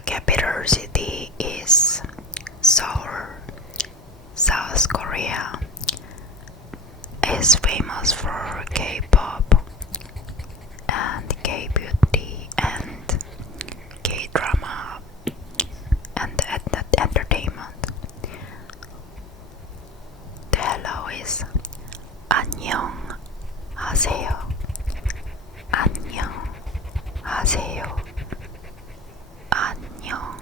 The capital city is Seoul. South Korea is famous for K-pop and K-beauty and K-drama and entertainment. The hello is 안녕 하세요. 안녕 하세요. 안녕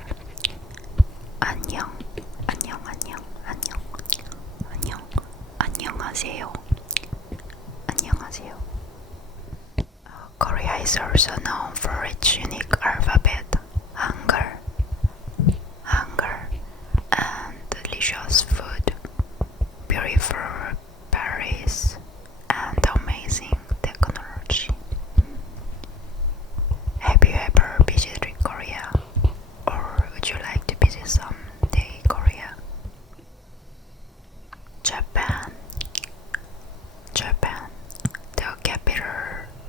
안녕 안녕 안녕 안녕 안녕 안녕하세요. 안녕하세요. Korea is also known for its unique alphabet, Hangul, and delicious food, beautiful Paris, and amazing technology. Have you ever visited Korea, or would you like to visit someday Korea? Japan. The capital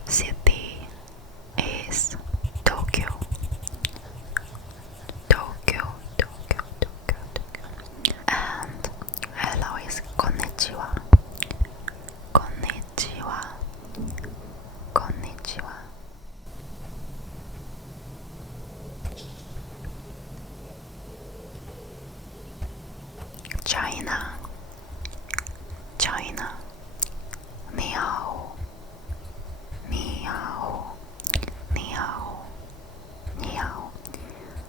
city is Tokyo. And hello is konnichiwa. China. Ni hao.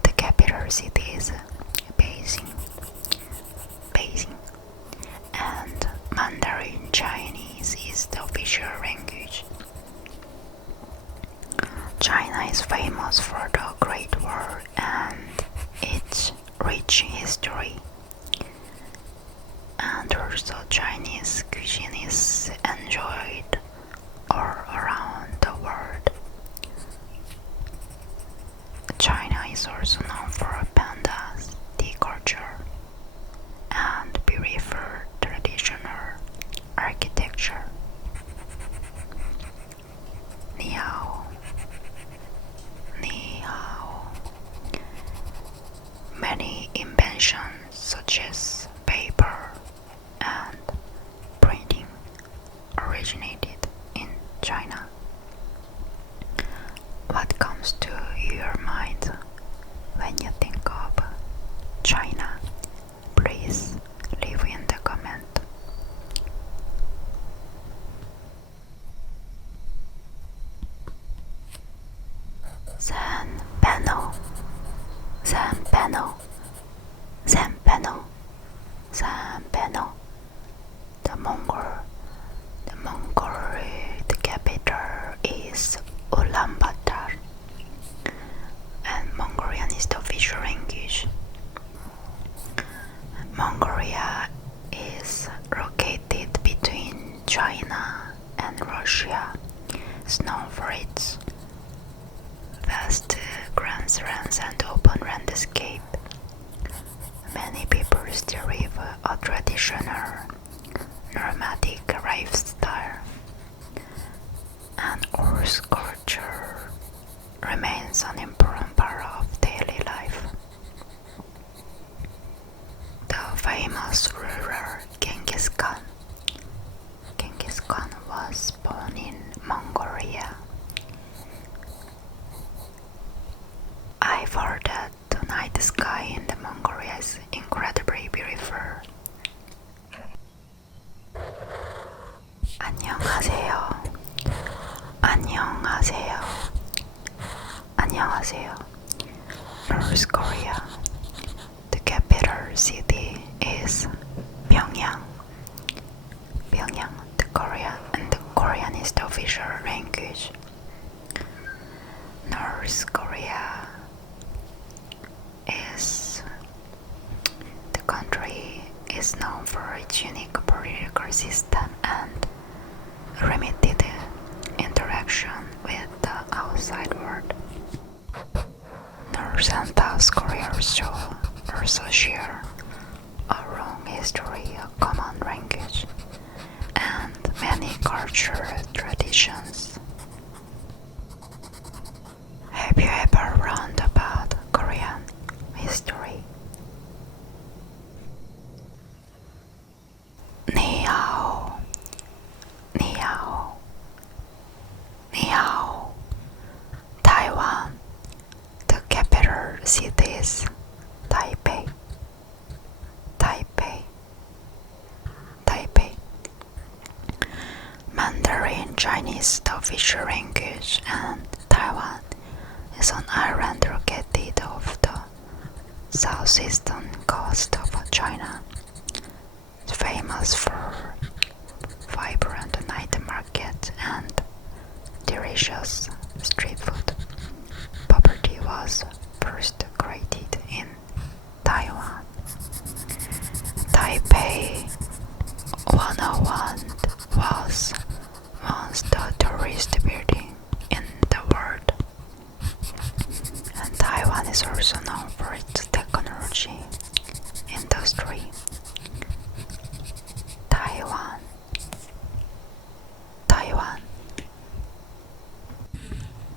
The capital city is Beijing. And Mandarin Chinese is the official language. China is famous for the Great Wall and its rich history. And also Chinese cuisine is enjoyed all around the world. China is also known for pandas, tea culture, and beautiful traditional architecture. Ni hao. Many inventions such as paper and printing originated in China. What comes to your mind when you think of China? Please leave in the comment. San Peno. The capital is Ulaanbaatar, and Mongolian is the official language. Mongolia is located between China and Russia. It's known for its vast grasslands and open landscape. Many people still live a traditional nomadic lifestyle, and horse culture remains an important part of daily life. The famous ruler Genghis Khan was born in Mongolia. I've heard that the night sky in the Mongolia is incredibly beautiful. 안녕하세요. North Korea. The capital city is Pyongyang. The Korean is the official language. North Korea the country is known for its unique political system and limited interaction with the outside world. North and South Korea also share a long history, a common language, and many cultural traditions. Have you ever learned about Korean Chinese the official language, and Taiwan is an island located off the southeastern coast of China. It's famous for vibrant night market and delicious street food. Poverty was first created in Taiwan. Taipei 101 was once the tourist building in the world, and Taiwan is also known for its technology industry. Taiwan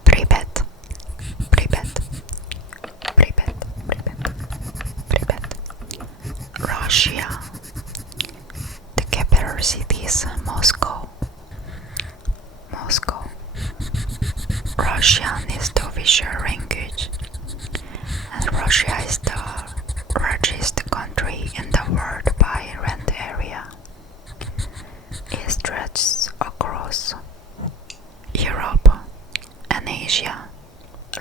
Pripyat Russia. The capital city is Moscow. Russian is the official language, and Russia is the largest country in the world by land area. It stretches across Europe and Asia.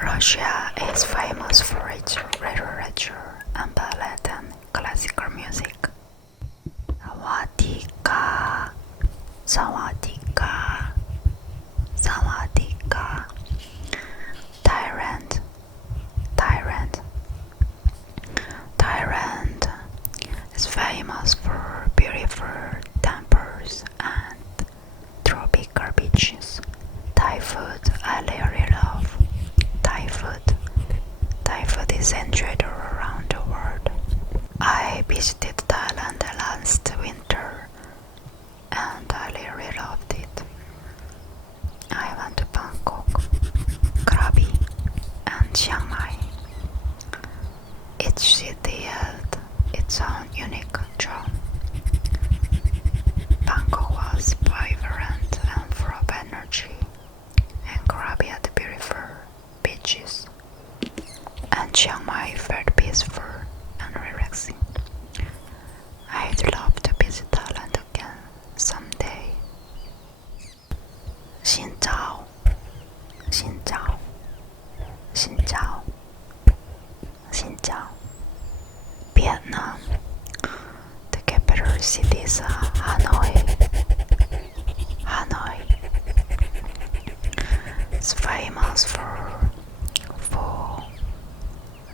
Russia is famous for its literature and ballet and classical music. Sawadika. Thailand is famous for beautiful temples and tropical beaches. Thai food, I really love Thai food. Thai food is enjoyed all around the world. I visited Thailand last winter and I really loved it. I went to Bangkok, Krabi and Chiang Mai. Each city had its own unique charm. Bangkok was vibrant and full of energy, and Krabi had beautiful beaches, and Chiang Mai felt peaceful and relaxing. I'd love to visit Thailand again someday. Xin chào. Vietnam. The capital city is Hanoi. It's famous for pho,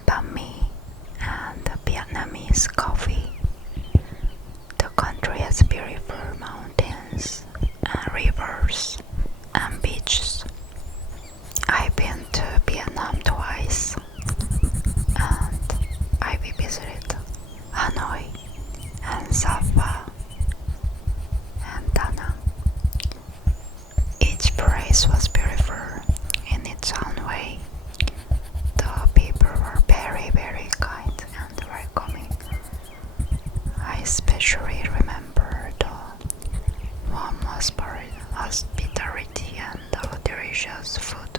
banh mi, and Vietnamese coffee. The country has beautiful mountains and rivers and beaches. I've been to Vietnam twice, and I visited Hanoi and Sapa and Da Nang. Each place was beautiful in its own way. The people were very, very kind and welcoming. I especially remember the warm hospitality and the delicious food.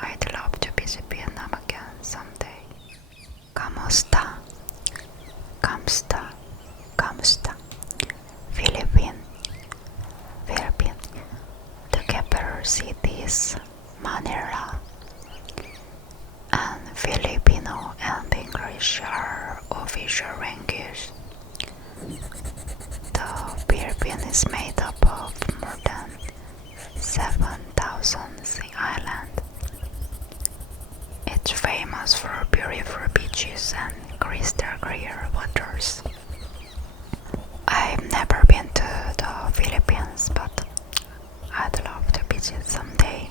I'd love to visit Vietnam again someday. Kamusta. Philippines. The capital city is Manila, and Filipino and English are official languages. The Philippines is made up of more than 7,000 islands. It's famous for beautiful beaches and crystal clear waters. I've never been to the Philippines, but I'd love to visit someday.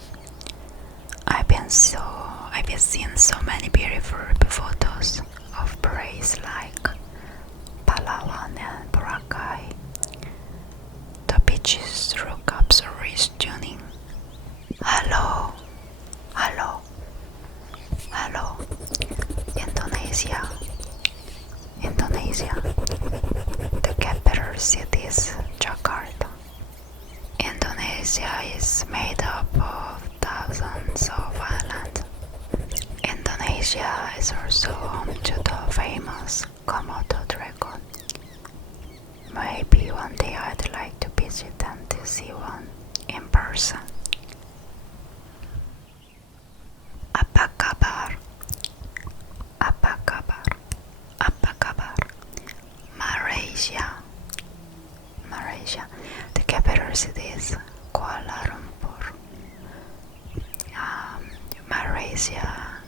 I've seen so many beautiful photos of places like Palawan and Boracay. The beaches look absolutely stunning. Hello. Indonesia. The capital city is Jakarta. Indonesia is made up of thousands of islands. Indonesia is also home to the famous Komodo dragon. Maybe one day I'd like to visit and to see one in temples. Apa kabar? Apa kabar? Apa kabar? Malaysia. Malaysia. The capital city is Kuala Lumpur. Malaysia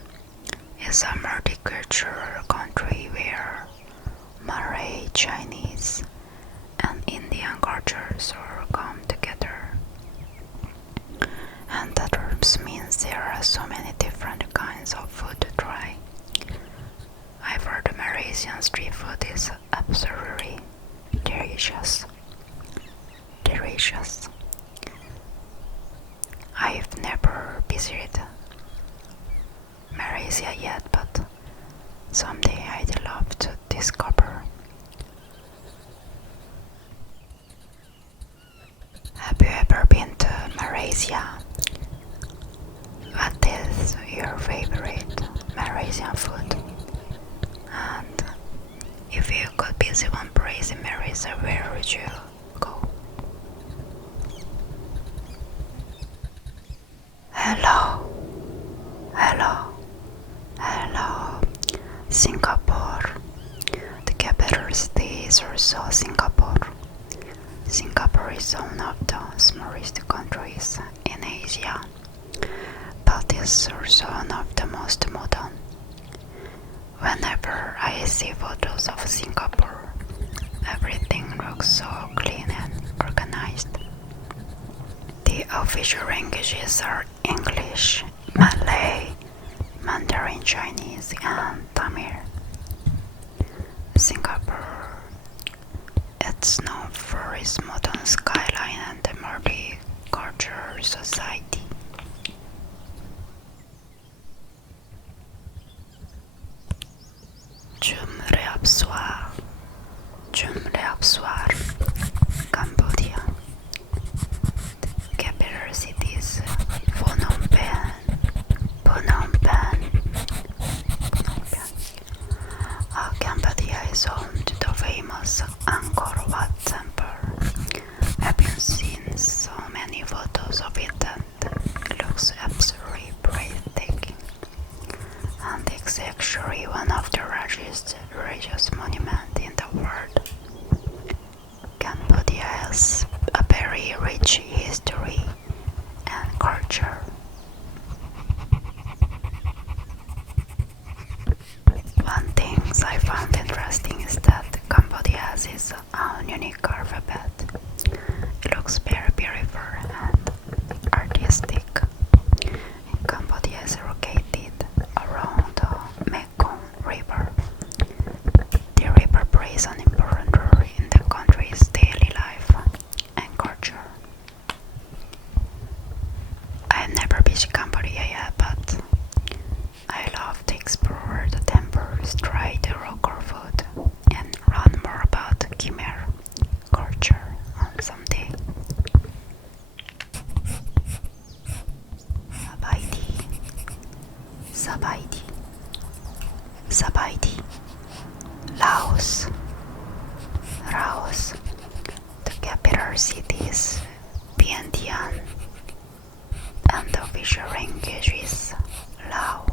is a multicultural country where Malay, Chinese, and Indian cultures all come together. And that terms means there are so many different kinds of food to try. I've heard Malaysian street food is absolutely delicious. Delicious. I've never visited Malaysia yet, but someday I'd love to discover. Have you ever been to Malaysia? What is your favorite Malaysian food? And if you could visit one place in Malaysia, where would you go? Hello. Singapore. The capital city is also Singapore. Singapore is one of the smallest countries in Asia, but is also one of the most modern. Whenever I see photos of Singapore, everything looks so clean and organized. The official languages are English, Malay, Mandarin Chinese, and Tamil. Singapore, it's known for its modern skyline and the multicultural society. Jumreap Soir, Cambodia. The capital city is Phnom Penh. Cambodia is home to the famous Angkor Wat temple. I've been seeing so many photos of it and it looks absolutely breathtaking. And it's actually one of the largest religious monuments in the world. Cambodia has a very rich history and culture. One thing I found interesting is that Cambodia has its own unique alphabet. It looks very beautiful and artistic. Cambodia is located around the Mekong River. The river plays an important role in the country's daily life and culture. I have never visited Cambodia yet, but I love to explore the temples, try the local food, and learn more about Khmer culture on someday. Sabaiti, Laos. The capital city is Vientiane, and the official language is Lao.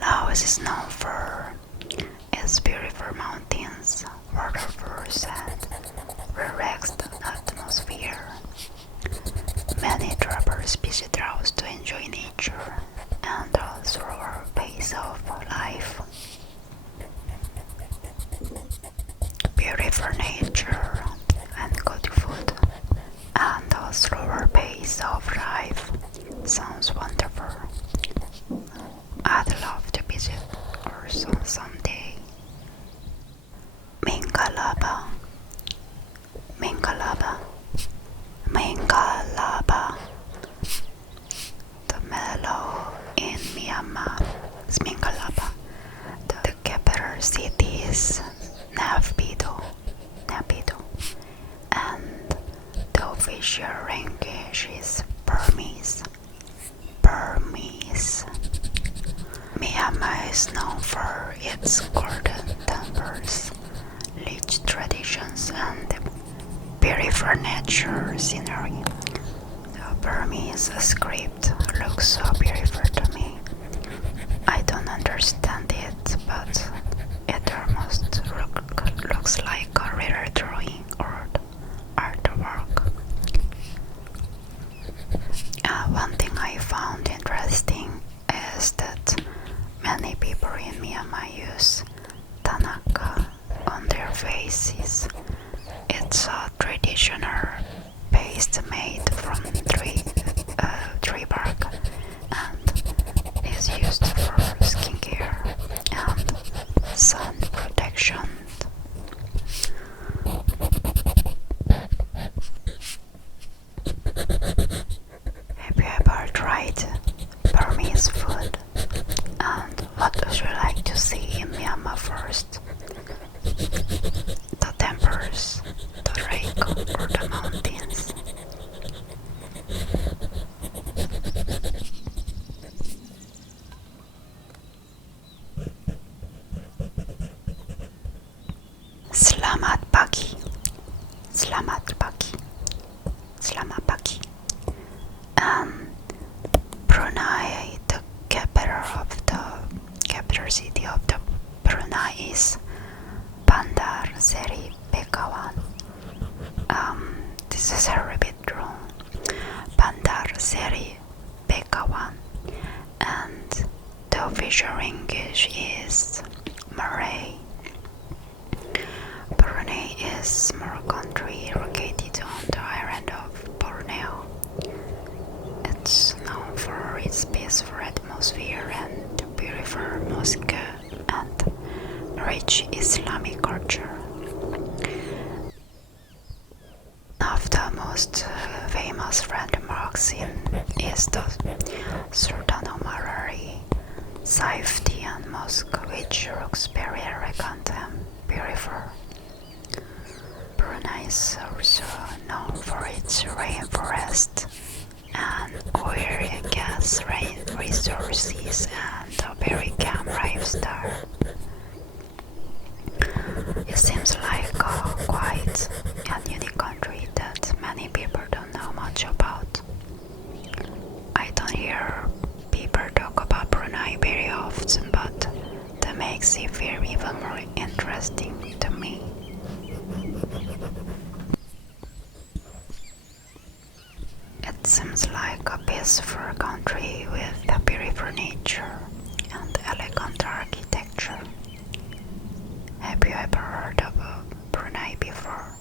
Laos is known for its beautiful mountains, waterfalls, and relaxed atmosphere. Many travelers visit Laos to enjoy nature and the slower pace of life. Beautiful nature and good food and the slower pace of life sounds wonderful. I'd love to visit also someday. Mingalaba, the mellow in Myanmar is Mingalaba. The capital city is Naypyidaw, and the official language is Burmese. Myanmar is known for its golden temples, rich traditions, and beautiful beautiful nature scenery. The Burmese script looks so beautiful to me. I don't understand it, but it almost looks like a real drawing or artwork. One thing I found interesting is that many people in Myanmar use Tanaka on their faces. It's a traditional paste made from tree bark and is used for skincare and sun protection. Have you ever tried Burmese food? And what would you like to see in Myanmar first? The temples, the lake, or the mountains? Selamat pagi. Selamat pagi. Selamat pagi. Brunei, the capital city of the Brunei is Bandar Seri Begawan. This is a bit wrong. Bandar Seri Begawan, and the official language is Malay. Brunei is a small country located on the island of Borneo. It's known for its peaceful atmosphere and beautiful mosque and rich Islamic culture. One of the most famous landmarks is the Sultan Omar Ali Saifuddin Mosque, which looks very elegant and beautiful. Brunei is also known for its rainforest and oil and gas resources and a very calm lifestyle. It seems like a quite a unique country that many people don't know much about. I don't hear people talk about Brunei very often, but that makes it feel even more interesting to me. It seems like a peaceful country with a beautiful nature and elegant architecture. Have you ever heard of Brunei before?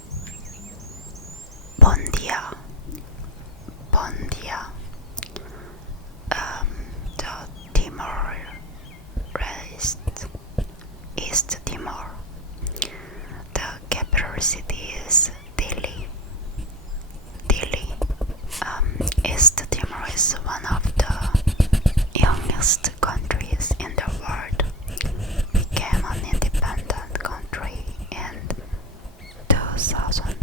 Bon dia. Bon dia. The Timor-Leste, East Timor. The capital city is Dili. East Timor is one of the youngest countries in the world. Became an independent country in 2000.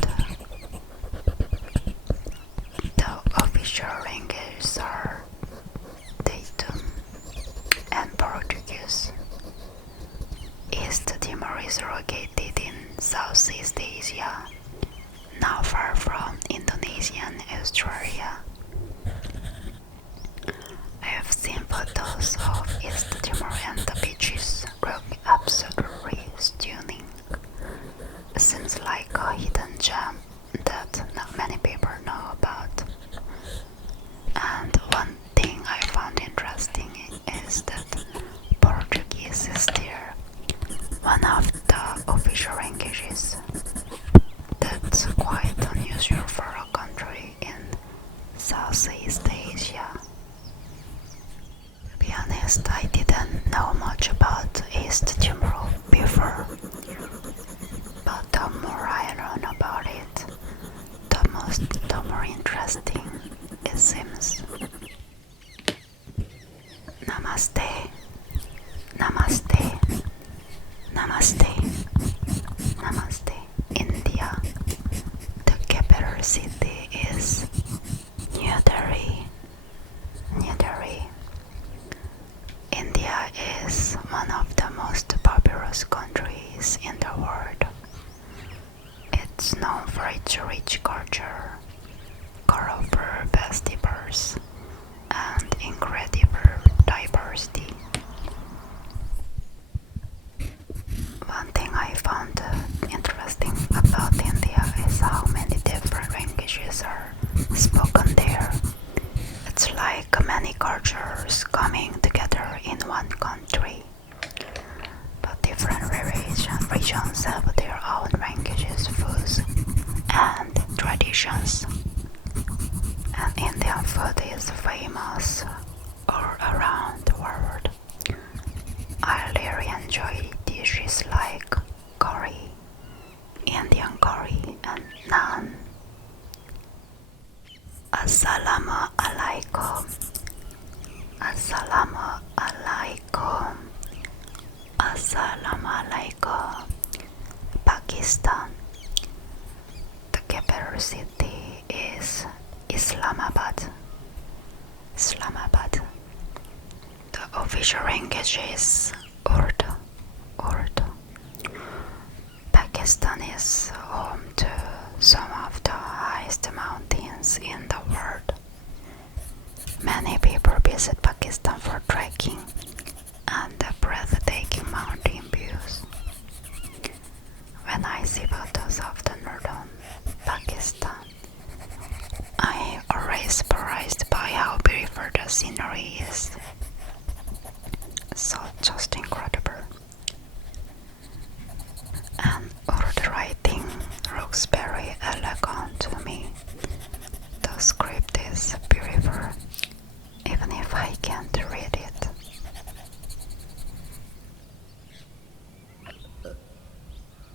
The official languages are Tetum and Portuguese. East Timor is located in Southeast Asia, not far from Indonesia and Australia. I have seen photos of East Timor and the beaches look absolutely stunning. It seems like a hidden gem that not many people know about. And one thing I found interesting is that Portuguese is still one of the official languages. That's quite unusual for a country in Southeast Asia. To be honest, I didn't know much about East Timor before, but the more I learn about it, the more interesting it seems. Namaste, Namaste, Namaste, Namaste. India. The capital city is New Delhi. New Delhi. India is one of the most populous countries in the world. It's known known for its rich culture, colorful festivals, and incredible diversity. One thing I found interesting about India is how many different languages are spoken there. It's like many cultures coming together in one country. But different regions have their own languages, foods, and traditions. And Indian food is famous all around the world. I really enjoy dishes like curry, Indian curry, and naan. Assalamu alaikum. Assalamu alaikum. Assalamu alaikum. Pakistan. The capital city is Islamabad. Islamabad. The official language is Urdu. Pakistan is home to some of the highest mountains in the world. Many people visit Pakistan for trekking and the breathtaking mountain views. When I see photos of the northern Pakistan, I am always surprised by how beautiful the scenery is. So just incredible. And Urdu writing looks very elegant to me. The script is beautiful, even if I can't read it.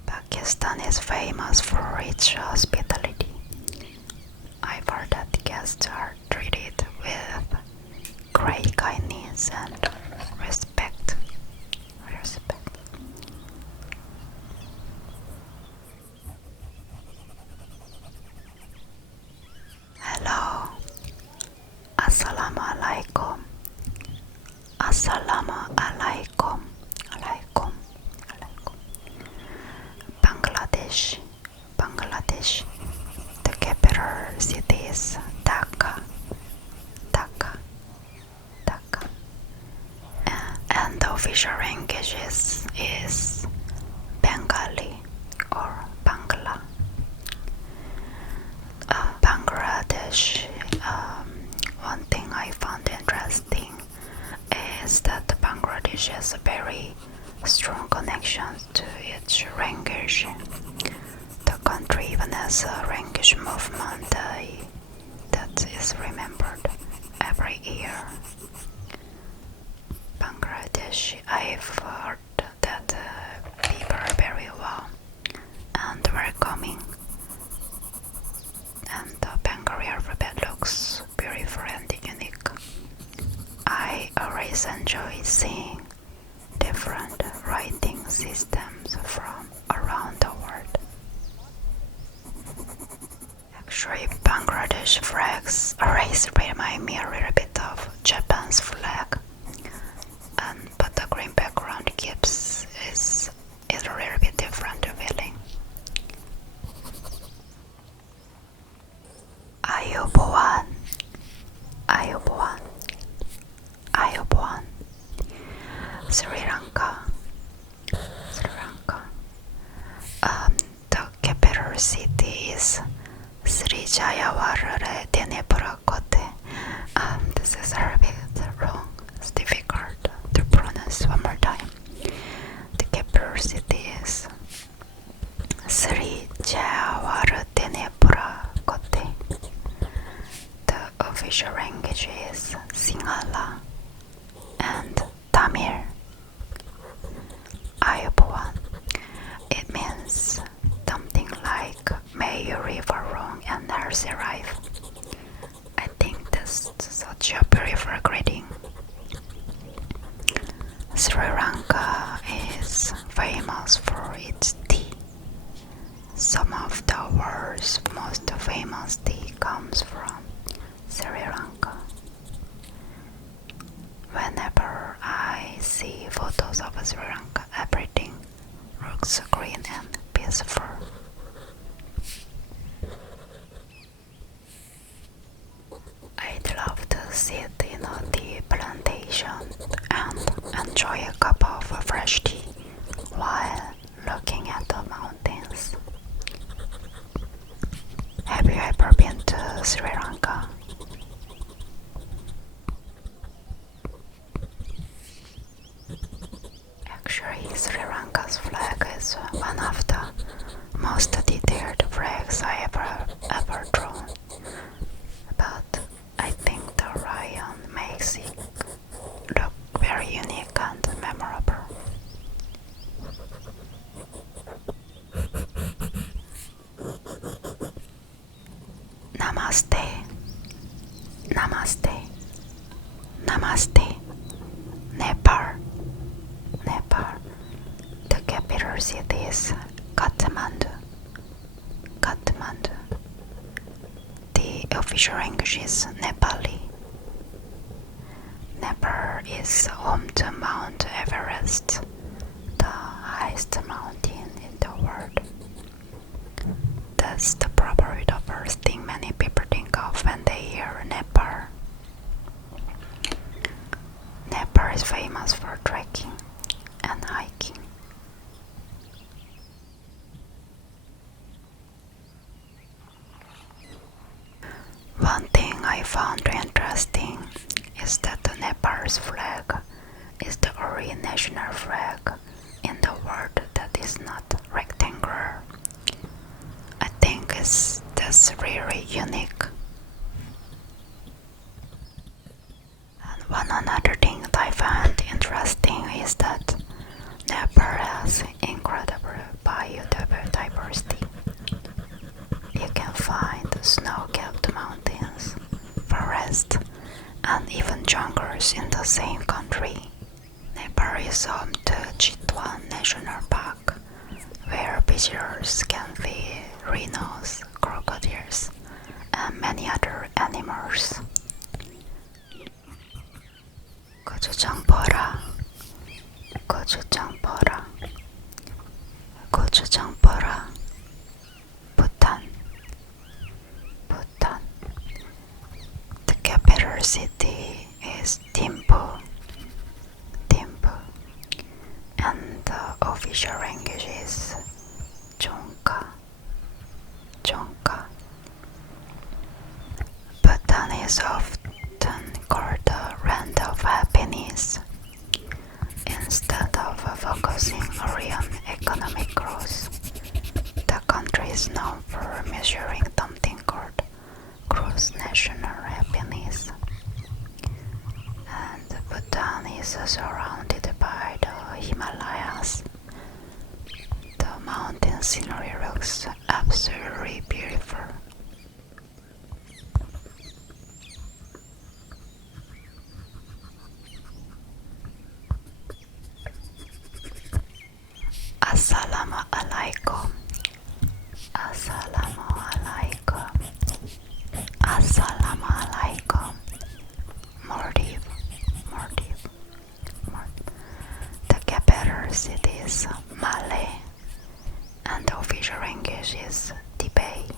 Pakistan is famous for its hospitality. I've heard that guests are treated with great kindness and respect. Hello. Assalamu alaikum. Assalamu alaikum. Alaikum. Bangladesh. The capital city is Dhaka. And the official language is Bengali or Bangla. Bangladesh, one thing I found interesting is that Bangladesh has a very strong connection to its language. The country even has a language movement that is remembered every year. Bangladesh, I've heard that people are very warm and welcoming, and the Bengali alphabet looks beautiful and unique. I always enjoy seeing different writing systems from around the world. Actually, Bangladesh flags always remind me a little bit of Japan's flag, but the green background gives is a little bit different feeling. Ayubowan. Sri Lanka. The capital city is Srijayawara Teneprakote. This is a little bit wrong. It's difficult to pronounce one more time. The capital city is Srijayawara Teneprakote. The official language is Sinhala and Tamil. Ayubowan. It means something like may you live a long and healthy life. I think that's such a beautiful greeting. Sri Lanka is famous for its tea. Some of the world's most famous tea comes from Sri Lanka. Whenever I see photos of Sri Lanka, everything looks green and peaceful. enjoy a cup of fresh tea while looking at the mountains. Have you ever been to Sri Lanka? Actually, Sri Lanka's flag is one of the most detailed flags I ever drawn. But I think the lion makes it look very unique and memorable. Namaste, Namaste, Namaste, Nepal, Nepal. The capital city is Kathmandu, Kathmandu. The official language is Nepali. Nepal is home to Mount Everest, the highest mountain in the world. That's probably the first thing many people think of when they hear Nepal. Nepal is famous for trekking and hiking. One thing I found interesting is that Nepal's flag is the only national flag in the world that is not rectangular. I think that's really unique. And one another thing that I find interesting is that Nepal has incredible biodiversity. You can find snow-capped mountains, forests, and even jungles in the same country. Nepal is home to Chitwan National Park, where visitors can see rhinos, crocodiles, and many other animals. 고추장보라, 고추장보라, 고추장보라, Bhutan, Bhutan. The capital city is Thimphu, Thimphu, and the official language is Chonka, Chonka. Bhutan is often called the land of happiness. Instead of focusing only on economic growth, the country is known for measuring something called gross national happiness. And Bhutan is surrounded by the Himalayas. The mountain scenery looks absolutely beautiful. Assalamu alaikum. Assalamu alaikum. Assalamu alaikum. Maldives, Maldives, Maldives. The capital city is Malé, and the official language is Tibet.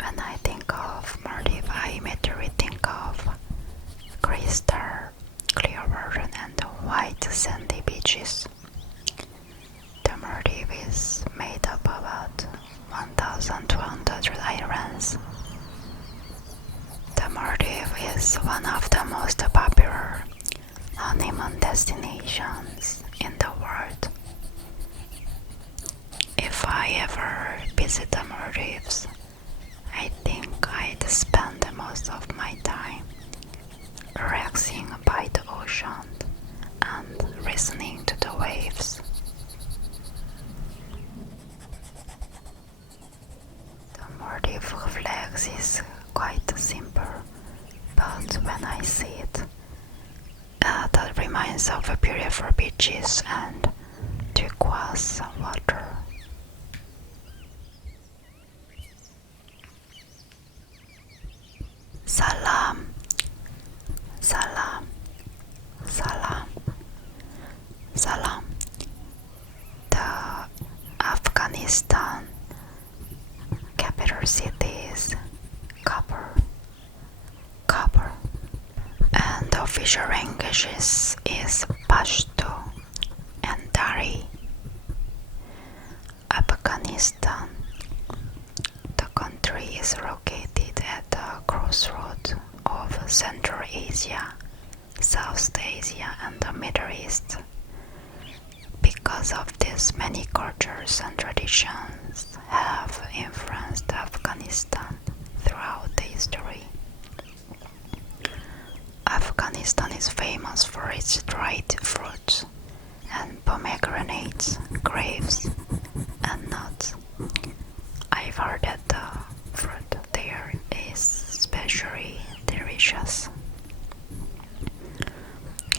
When I think of Maldives, I immediately think of crystal clear water and white sandy beaches. The Maldives is made up of about 1,200 islands. The Maldives is one of the most popular honeymoon destinations in the world. If I ever visit the Maldives, I think I'd spend most of my time relaxing by the ocean and listening to the waves. The Maldives flag is quite simple, but when I see it, that reminds of beautiful beaches and turquoise water. Salam, salam, salam, salam. The Afghanistan capital city is Kabul, Kabul, and the official languages is Pashto and Dari. Afghanistan. The country is located at the crossroads of Central Asia, South Asia, and the Middle East. Because of this, many cultures and traditions have influenced Afghanistan throughout history. Afghanistan is famous for its dried fruits and pomegranates, grapes, and nuts. I've heard that the fruit there is especially delicious.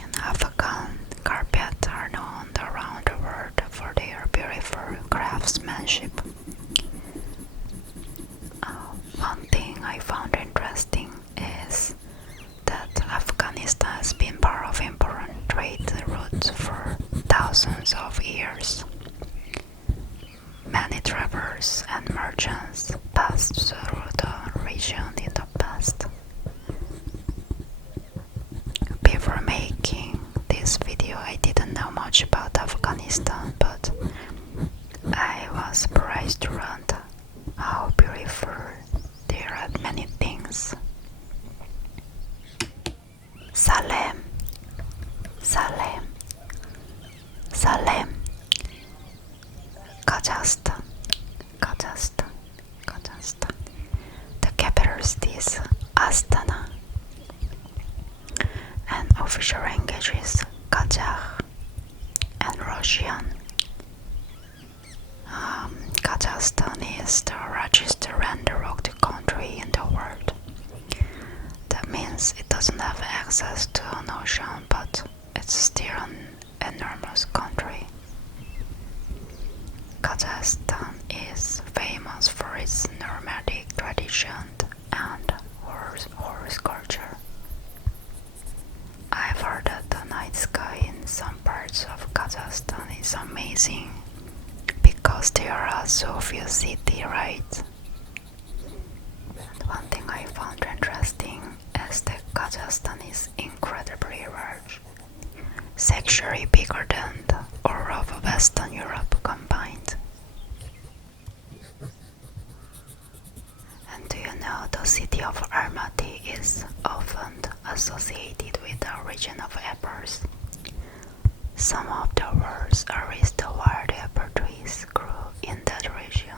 And Afghan carpets are known around the world for their beautiful craftsmanship. One thing I found interesting is that Afghanistan has been part of important trade routes for thousands of years. Many travelers and merchants passed through the region in the past. Before making this video, I didn't know much about Afghanistan, but I was surprised to learn how beautiful there are many things. Salem, Salem, Salem, Kazakhstan, Kazakhstan, Kazakhstan. The capital is Astana, and official language is Kazakh and Russian. Kazakhstan is the largest landlocked country in the world. That means it doesn't have access to an ocean, but it's still an enormous country. Kazakhstan is famous for its nomadic tradition and horse culture. I've heard that the night sky in some parts of Kazakhstan is amazing because there are so few city lights. And one thing I found interesting is that Kazakhstan is incredibly large, sexually bigger than all of Western Europe combined. And do you know the city of Almaty is often associated with the origin of apples? Some of the world's earliest wild apple trees grew in that region.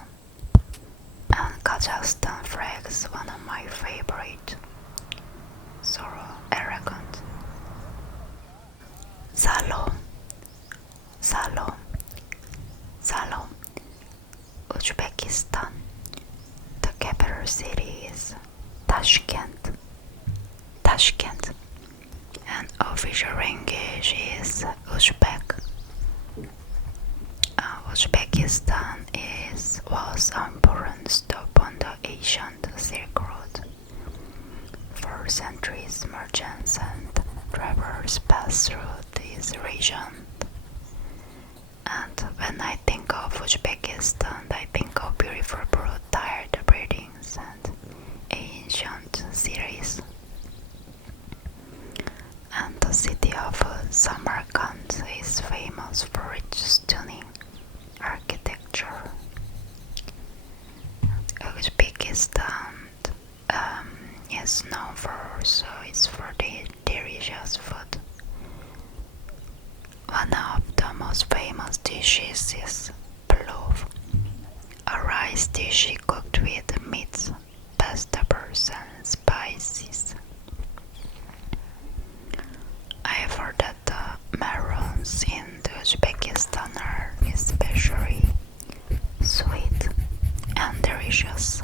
And Kazakhstan flag is one of my favorite. So elegant. Salom, Salom, Salom, Uzbekistan. The capital city is Tashkent, Tashkent, and official language is Uzbek. Uzbekistan was an important stop on the ancient Silk Road. For centuries, merchants and travelers passed through this region. And when I think of Uzbekistan, I think of beautiful blue-tiled buildings and ancient cities. And the city of Samarkand is famous for its stunning architecture. Uzbekistan is known for the delicious food. One of the most famous dishes is plov, a rice dish cooked with meats, vegetables, and spices. I have heard that the melons in Uzbekistan are especially sweet and delicious.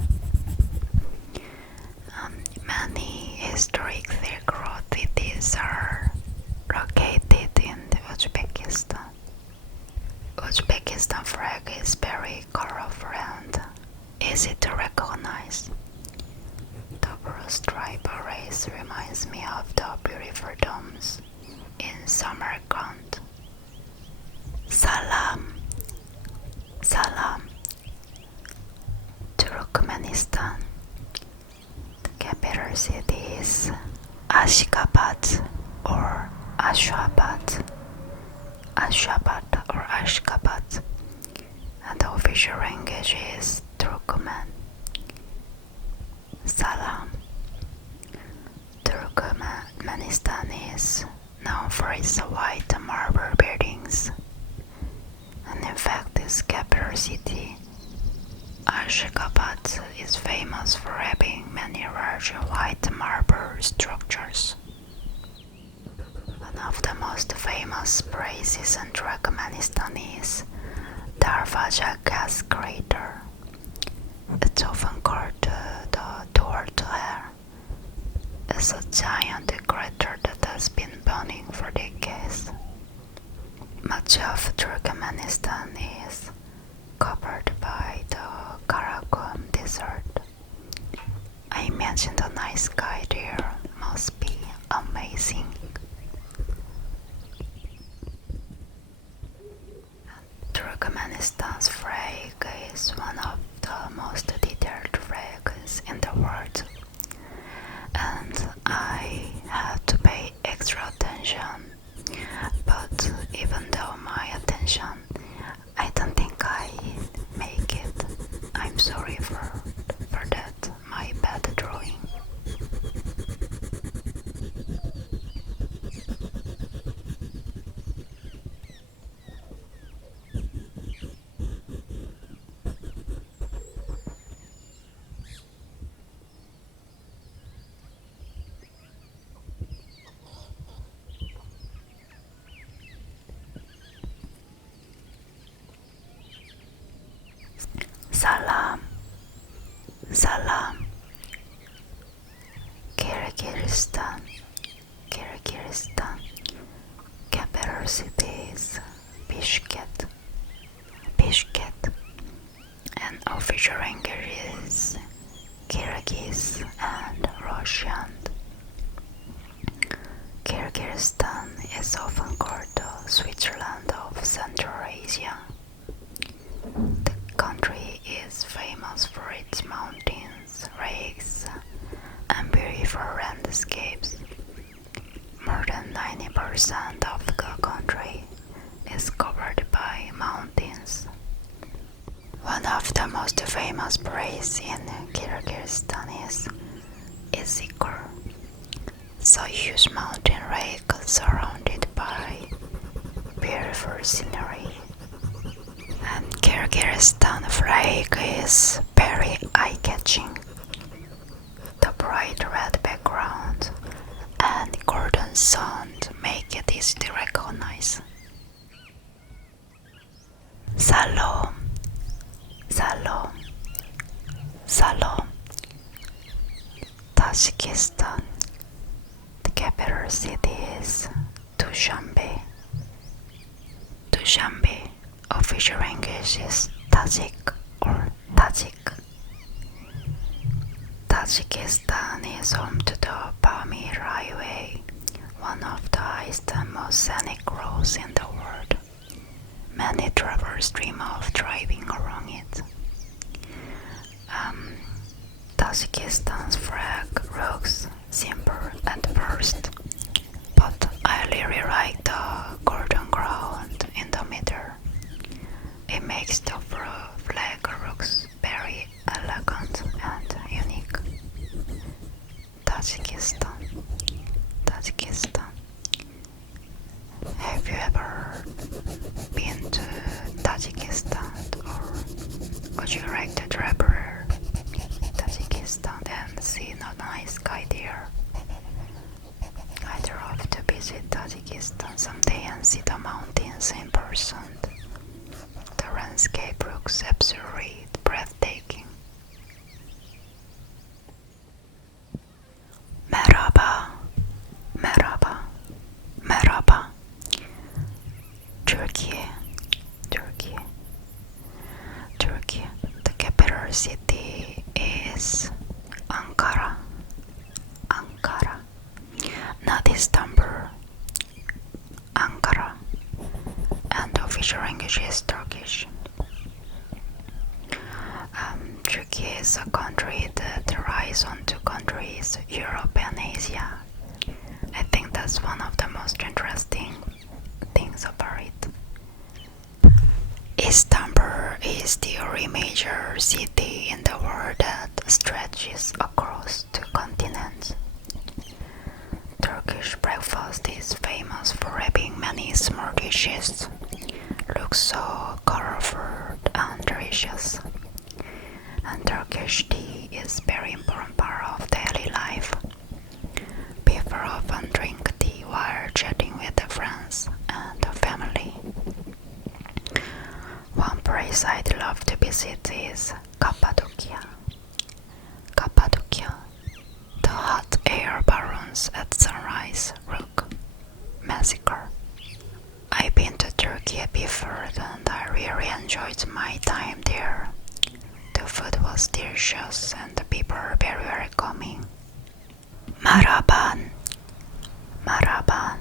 Many historic Silk Road cities are located in Uzbekistan. Uzbekistan flag is very colorful and easy to recognize. The blue stripe race reminds me of the beautiful domes in Samarkand. Salam, Salam, Turkmenistan. The capital city is Ashgabat, or Ashgabat, or Ashgabat, and the official language is Turkmen. Salam. Turkmenistan is known for its white marble buildings, and in fact its capital city, Ashgabat, is famous for having many large white marble structures. One of the most famous places in Turkmenistan is Darvaza gas crater. It's often called the door to hell. It's a giant crater that has been burning for decades. Much of Turkmenistan is covered by the Karakum Desert. I imagine the night sky there must be amazing. Turkmenistan's flag is one of the most detailed flags in the world, and I had to pay extra attention. But even though my attention, I don't think I make it. I'm sorry for that, my bad drawing. Salam. Salam. Kyrgyzstan. Kyrgyzstan. Capital city is Bishkek. Bishkek. And official language is Kyrgyz and Russian. Kyrgyzstan is often called the Switzerland of Central Asia. The country is famous for its mountains, lakes, and beautiful landscapes. More than 90% of the country is covered by mountains. One of the most famous places in Kyrgyzstan is Izikor. It's a huge mountain lake surrounded by beautiful scenery. And Kyrgyzstan flag is very eye-catching. The bright red background and golden sun make it easy to recognize. Salom. Salom. Salom. Tajikistan. The capital city is Dushanbe. Dushanbe. Official language is Tajik or Tajik. Tajikistan is home to the Pamir Highway, one of the highest and most scenic roads in the world. Many travelers dream of driving along it. Tajikistan's flag looks simple at first, but I really like the golden ground in the middle. It makes the flag looks very elegant and unique. Tajikistan. Tajikistan. Have you ever been to Tajikistan, or would you like to travel Tajikistan and see the nice sky there? I'd love to visit Tajikistan someday and see the mountains in person. The landscape looks absolutely breathtaking. Merhaba, merhaba, merhaba. Türkiye, Türkiye, Türkiye. The capital city is Ankara, Ankara. Not Istanbul, Ankara. And the official language is Turkish. Turkey is a country that lies on two countries, Europe and Asia. I think That's one of the most interesting things about it. Istanbul is the only major city in the world that stretches across two continents. Turkish breakfast is famous for having many small dishes, look so colorful and delicious. And Turkish tea is a very important part of daily life. People often drink tea while chatting with their friends and family. One place I'd love to visit is Cappadocia. Cappadocia, the hot air balloons at sunrise look magical. I've been to Turkey before and I really enjoyed my time there. The food was delicious and the people are very welcoming. Maraban, Maraban,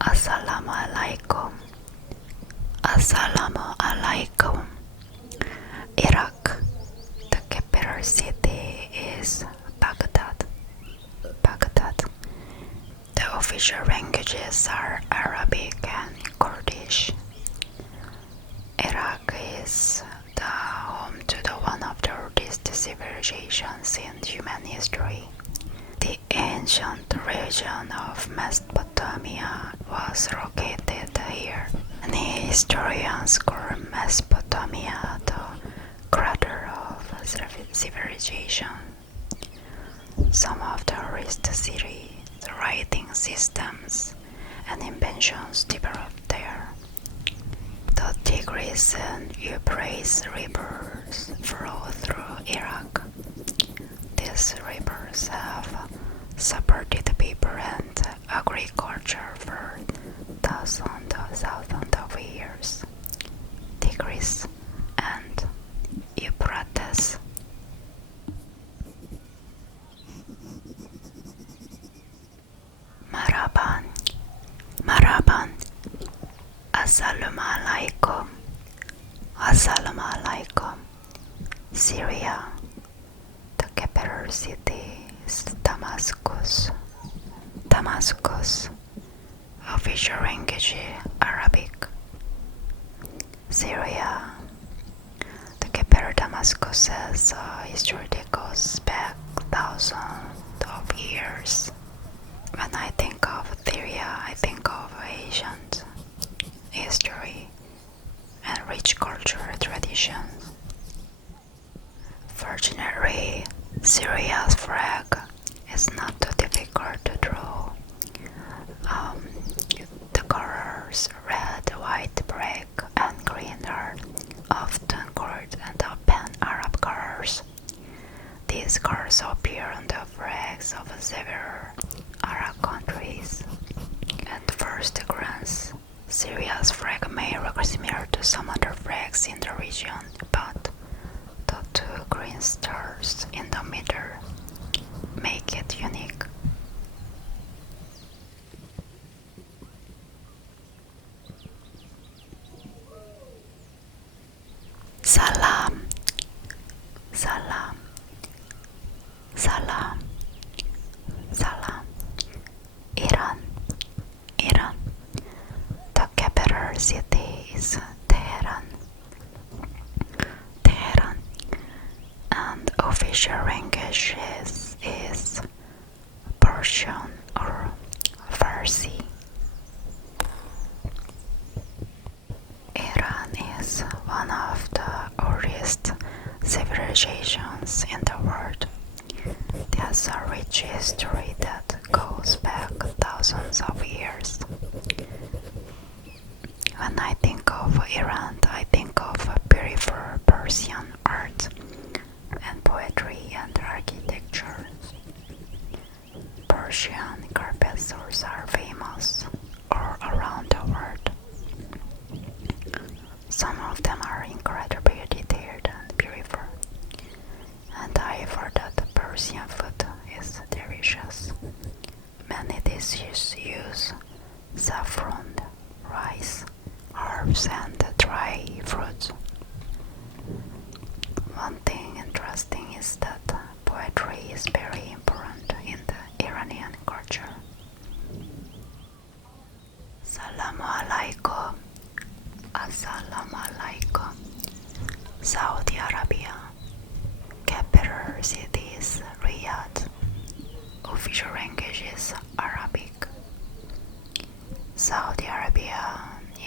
Assalamu alaikum, Assalamu alaikum. Iraq, the capital city is Baghdad. Baghdad. The official languages are Arabic and Kurdish. Iraq is the home to one of the oldest civilizations in human history. The ancient region of Mesopotamia was located here. Many historians call Mesopotamia the cradle of civilization. Some of the earliest cities, writing systems, and inventions developed there. The Tigris and Euphrates rivers flow through Iraq. These rivers have supported people and agriculture for thousands of years. Tigris and Euphrates. Maraban, Maraban, Assalamu alaikum, Assalamu alaikum. Syria, the capital city is Damascus. Damascus, official language Arabic. Syria, the capital Damascus' history goes back thousands of years. When I think of Syria, I think of ancient history and rich cultural traditions. Fortunately, Syria's flag is not too difficult to draw. The colors red, white, black, and green are often called the pan-Arab colors. These colors appear on the flags of several Arab countries. At first glance, Syria's flag may look similar to some other flags in the region, but the two green stars in the middle make it unique. Salam, salam, salam, salam. Iran, Iran. The capital city is Tehran. Tehran. And official language is Persian or Farsi. Iran is one of the oldest civilizations in the world. There's a rich history that goes back thousands of years. When I think of Iran, I think of beautiful Persian art and poetry and architecture. Persian carpets are famous all around the world. Some of them are incredibly detailed and beautiful. And I've heard that the Persian food is delicious. Many dishes use saffron, rice, herbs, and dry fruits. One thing interesting is that poetry is very important in the Iranian culture. Assalamu alaikum. Saudi Arabia. Capital city is Riyadh. Official language is Arabic. Saudi Arabia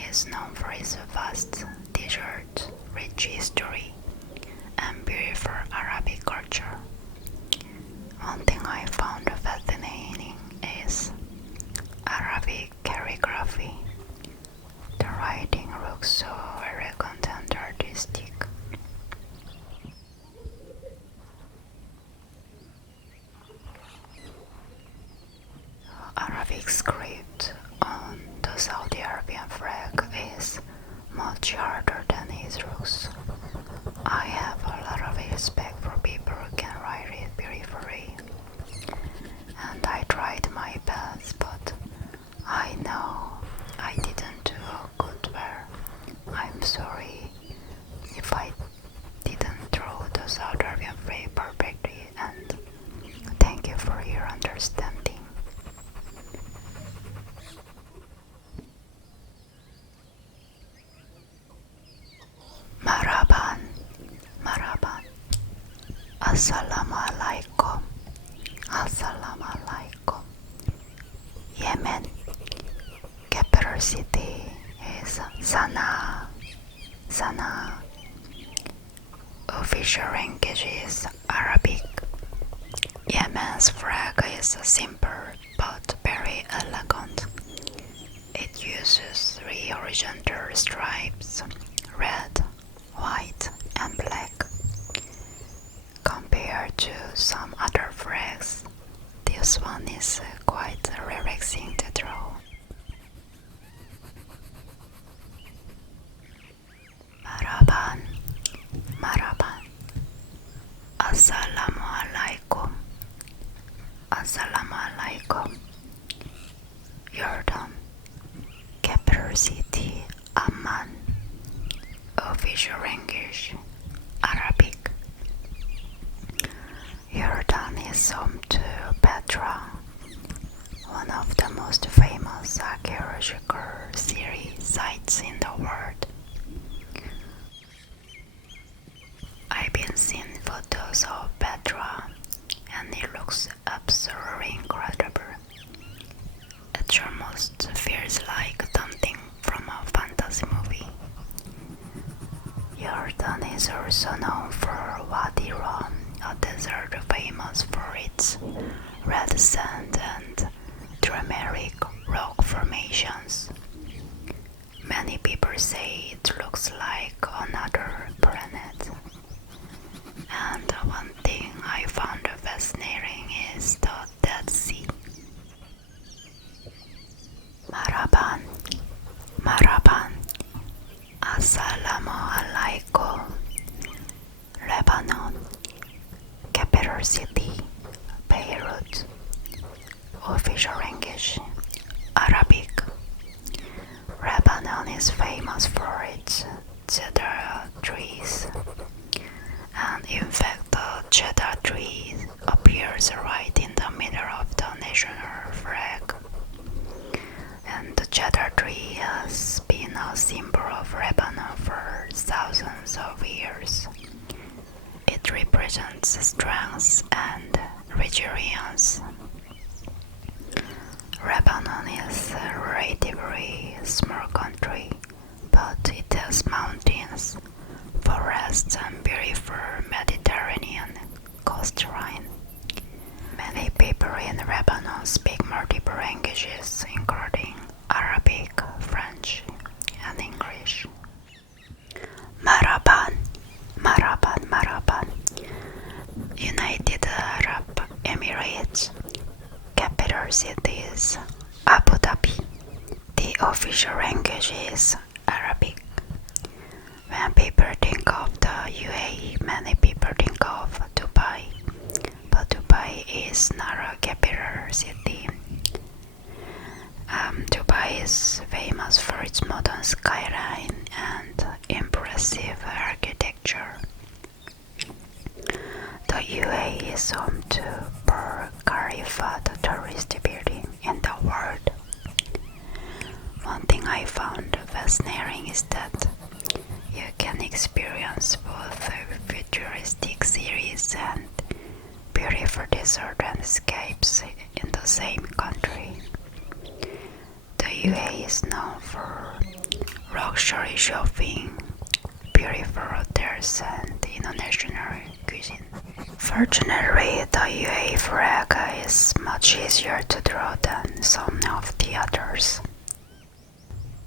is known for its vast desert, rich history, and beautiful Arabic culture. One thing I found fascinating is Arabic calligraphy. The writing looks so elegant and artistic. Arabic script on the Saudi Arabian flag is much harder than it looks. I have a lot of respect for people who can write it beautifully, and I tried my best, but I know I didn't do a good work. I'm sorry if I didn't draw the Saudi Arabian flag perfectly, and thank you for your understanding. Marhaban, marhaban. Assalamu alaikum. Assalamu alaikum. Yemen. Capital city is Sana'a. Sana'a. Official language is Arabic. Yemen's flag is simple but very elegant. It uses 3 horizontal stripes, red, white, and black. Compared to some other flags, this one is quite relaxing to draw. Marhaban, marhaban. Assalamu alaikum. Assalamu alaikum. Jordan. Capital city Amman. Official language Arabic. Jordan is home to Petra, one of the most famous archaeological sites in the world. I've been seeing photos of Petra, and it looks absolutely incredible. It almost feels like something from a fantasy movie. Jordan is also known for Wadi Rum, a desert famous for its red sand and dramatic rock formations. Many people say it looks like another planet. And one thing I found fascinating is the Dead Sea. Marhaban, marhaban. Assalamu alaikum. Lebanon. Capital city Beirut. Official language Arabic. Lebanon is famous for its cedar trees, and in fact the cedar tree appears right in the middle of the national flag. And the cedar tree has been a symbol of Lebanon for thousands of years. It represents strength and resilience. Lebanon is a relatively small country, but it has mountains, forests, and beautiful Mediterranean coastline. Many people in Lebanon speak multiple languages, including Arabic, French, and English. Marhaban, marhaban, marhaban. United Arab Emirates. Capital city is Abu Dhabi. The official language is Arabic. When people think of the UAE, many people think of Dubai. But Dubai is not a capital city. Dubai is famous for its modern skyline and impressive architecture. The UAE is home to Burj Khalifa, the tallest building in the world. One thing I found fascinating is that You can experience both futuristic cities and beautiful desert landscapes in the same country. The UAE is known for luxury shopping, beautiful hotels, and international cuisine. Fortunately, the UAE flag is much easier to draw than some of the others.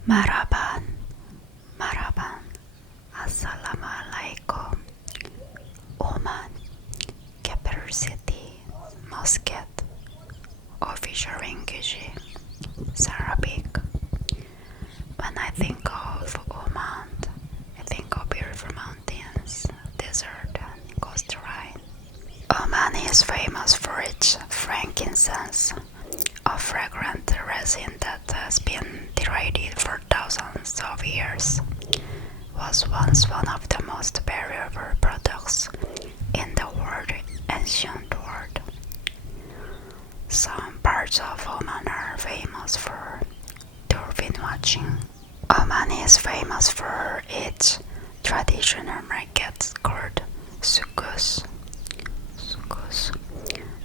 Marhaban, marhaban, assalamualaikum. Oman, capital city, Muscat, official language is Arabic. When I think of Oman, I think of beautiful mountains, desert, and coastline. Oman is famous for its frankincense, a fragrant resin that has been degraded for thousands of years. Was once one of the most valuable products in the ancient world. Some parts of Oman are famous for dolphin watching. Oman is famous for its traditional markets called souks.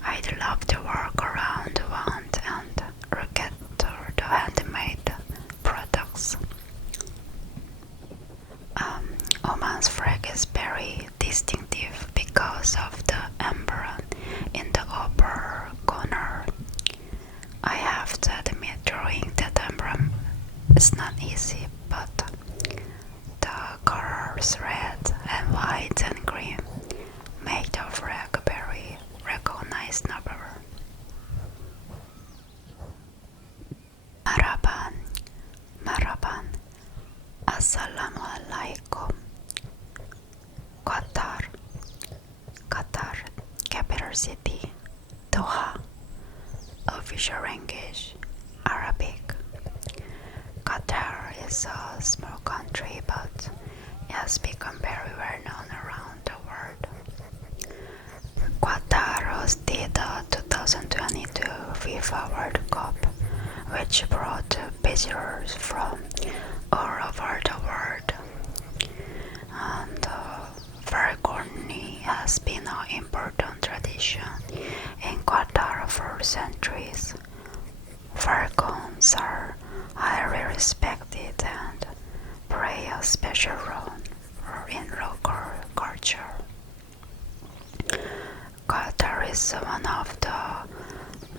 I'd love to walk around one and look at the handmade products. Oman's flag is very distinctive because of the emblem in the upper corner. I have to admit drawing that emblem is not easy, but the colors red and white and green make the flag very recognizable. Marhaban, marhaban, assalamualaikum. Qatar, capital city, Doha, official language, Arabic. Qatar is a small country, but it has become very well known around the world. Qatar hosted the 2022 FIFA World Cup, which brought visitors from all over the world. And falconry has been an important tradition in Qatar for centuries. Falcons are highly respected and play a special role in local culture. Qatar is one of the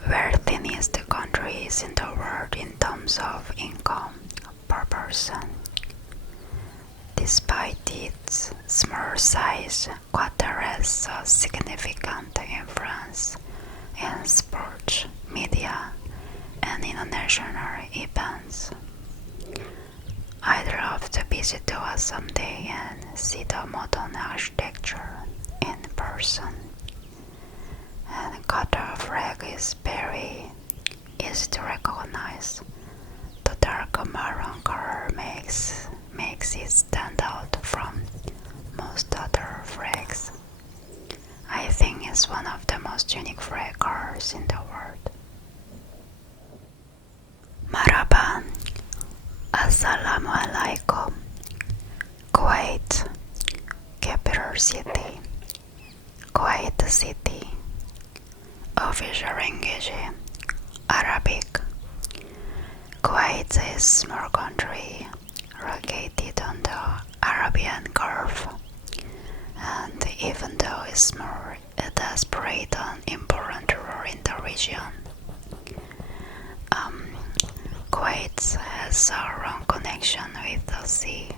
wealthiest countries in the world in terms of income per person. Despite its small size, Qatar has a significant influence in sports, media, and international events. I'd love to visit Doha someday and see the modern architecture in person. And Qatar flag is very easy to recognize. The dark maroon color makes it stand out from most other flags. I think it's one of the most unique flag colors in the world. Marhaban, assalamualaikum. Kuwait, capital city, Kuwait city, official language, Arabic. Kuwait is a small country located on the Arabian Gulf, and even though it's small, it has played an important role in the region. Kuwait has a long connection with the sea.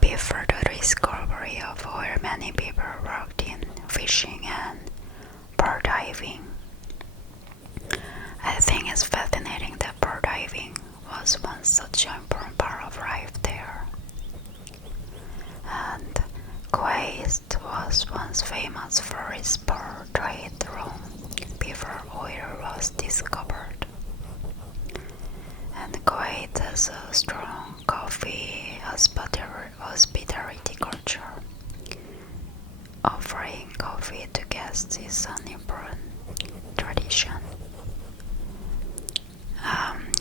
Before the discovery of oil, many people worked in fishing and pearl diving. I think it's fascinating that pearl diving was once such an important part of life there. And Kuwait was once famous for its pearl trade route before oil was discovered. And Kuwait has a strong coffee hospitality culture. Offering coffee to guests is an important tradition.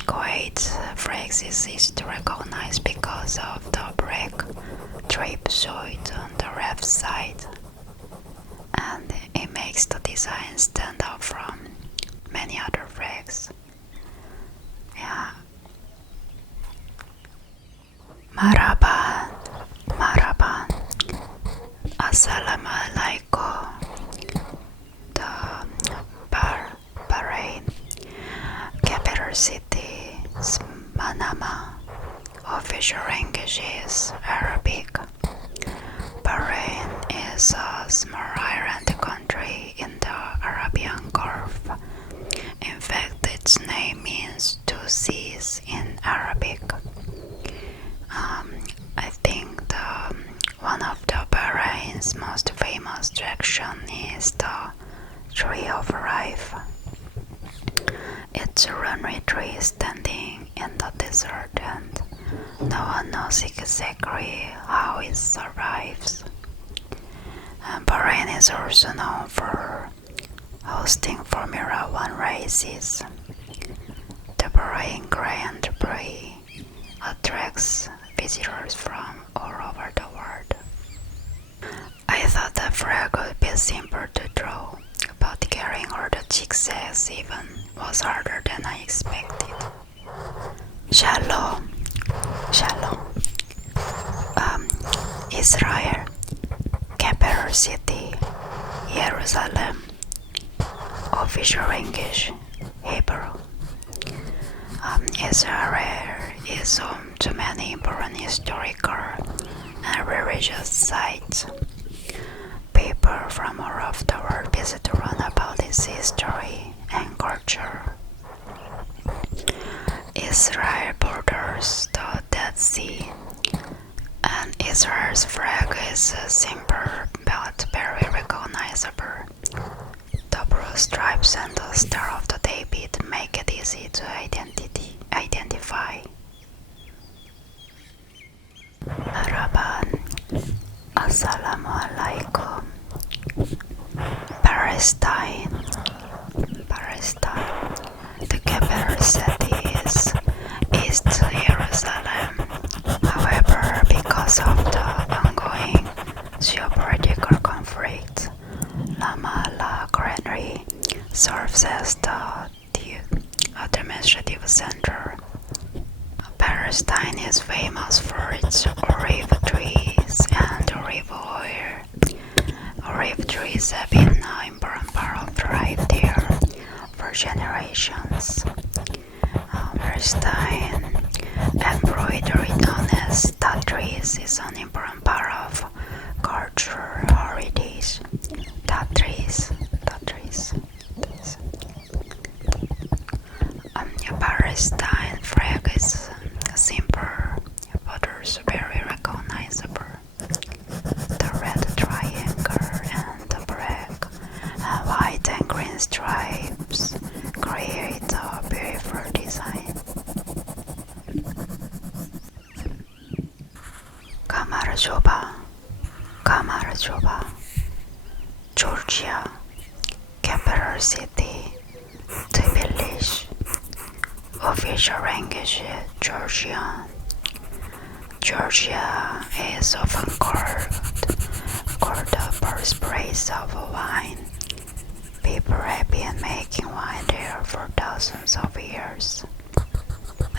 Kuwait's flag is easy to recognize because of the black trapezoid on the left side, and it makes the design stand out from many other flags. Yeah. Maraban, Maraban, Assalamualaikum. The Bahrain capital city is Manama. Official language is Arabic. Bahrain is a small island country in the Arabian Gulf. In fact, its name means two seas in Arabic. I think one of the Bahrain's most famous attraction is the Tree of Life. It's a runway tree standing in the desert, and no one knows exactly how it survives. And Bahrain is also known for hosting Formula One races. The Bahrain Grand Prix attracts visitors from all over the world. I thought the flag would be simple to draw, but carrying all the zigzags even was harder than I expected. Shalom, Shalom. Israel, capital city, Jerusalem. Official language, Hebrew. Israel is home to many important historical and religious sites. People from all over the world visit to learn about its history and culture. Israel borders the Dead Sea, and Israel's flag is simple but very recognizable. The blue stripes and the Star of the David make it easy to identify. Maraban, Assalamualaikum. Palestine, the capital city is East Jerusalem. However, because of the ongoing geopolitical conflict, Ramallah currently serves as the administrative center. Palestine is famous for its olive trees and olive oil. Olive trees have been an important part of life there for generations. Palestine embroidery known as tatris is an important part of cultural heritage. Tatris. Palestine flag is simple but also very recognizable. The red triangle and the black and white and green stripes create a beautiful design. Kamarjoba, Georgia, capital city, Tbilisi. Official language is Georgian. Georgia is often called the birthplace of wine. People have been making wine there for thousands of years.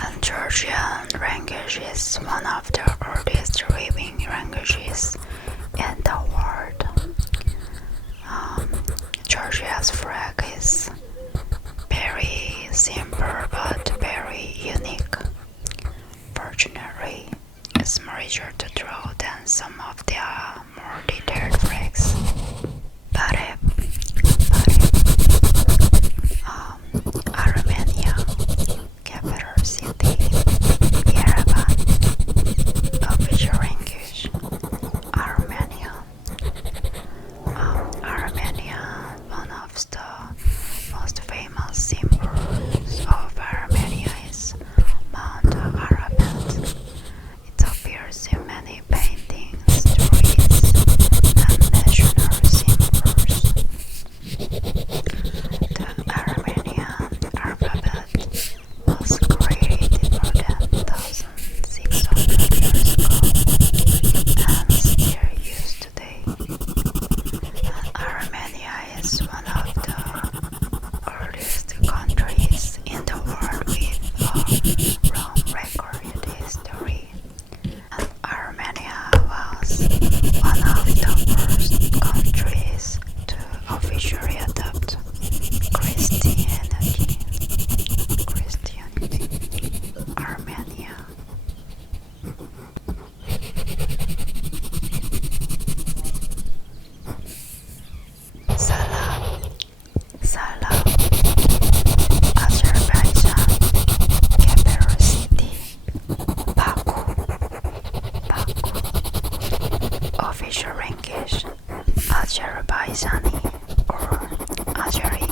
And Georgian language is one of the oldest living languages in the world. Georgia's flag is very simple but very unique. Fortunately, it's more easier to draw than some of the more detailed flags. Armenia, capital city, Yerevan. Official language, Armenian. Armenia, one of the most famous symbols of Armenia is Mount Ararat. It appears in many paintings, Azerbaijani or Azeri.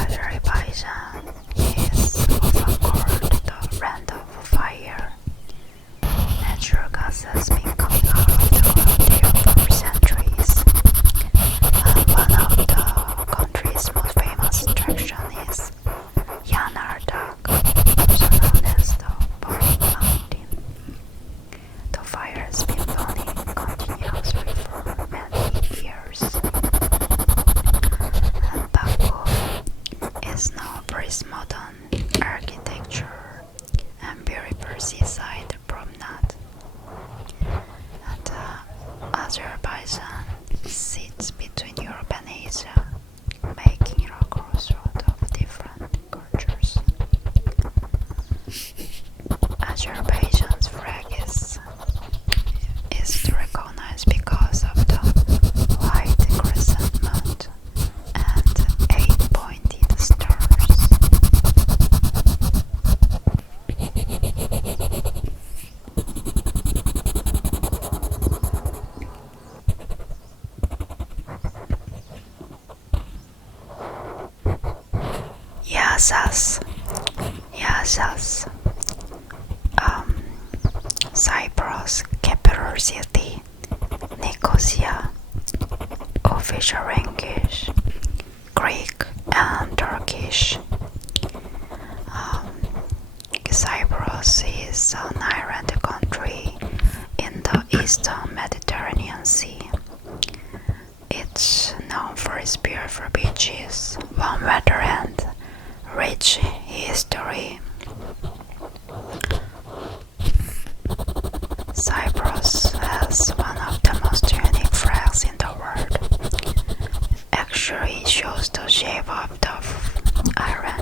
Azerbaijan is often called the land of fire. Natural gas has been coming out of the ground here for centuries, and one of the country's most famous attractions is Yanardaq, also known as the Burning Mountain. The fire has been burning continuously for many years, and Baku is now postmodern architecture and beautiful seaside promenade. And Azerbaijan sits between Europe and Asia, making it a crossroad of different cultures. Azerbaijan's flag is recognized because of the white crescent moon and 8 pointed stars. Yazas, Cyprus capital city, Nicosia, official language, Greek and Turkish. Cyprus is an island country in the eastern Mediterranean Sea. It's known for its beautiful beaches, warm weather and rich history. Cyprus has one of the most unique flags in the world. Actually, it shows the shape of the island.